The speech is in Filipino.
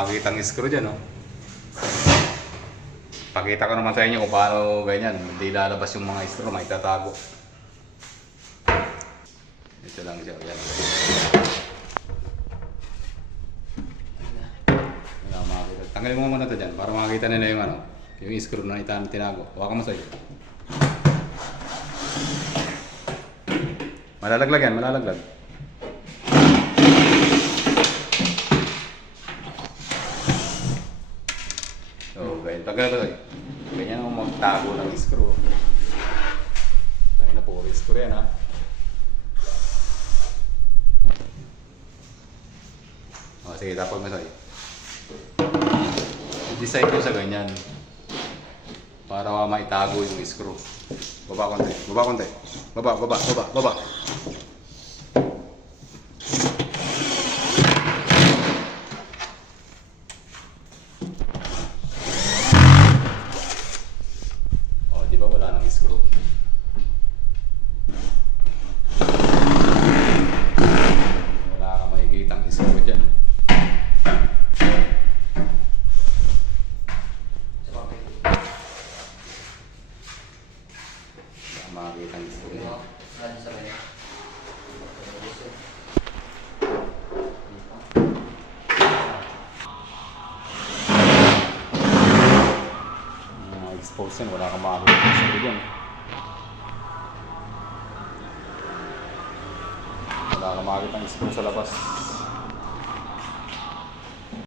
makakita ang screw dyan, no? Pakita ko naman sa inyo kung paano ganyan. Hindi lalabas yung mga screw, may tatago. Ito lang siya, yan. Wala makakita. Tanggalin mo muna ito dyan para makakita nila yung ano, yung screw na tinago. Hawakan mo sa'yo. Malalaglag yan, malalaglag. So, ganyan. Tagal. Ganyan ang magtago ng screw. Tayo na po, screw yan ha. O, sige, tapos mo sa'yo. I-design ko sa ganyan. Para maitago yung screw. Baba konti, baba konti. Baba. O, di ba wala nang screw? Wala kang makikitang screw dyan. Makikita ang screw dyan. Expose yan, wala kang makakita ng screw dyan. Wala kang makakita ng screw sa labas.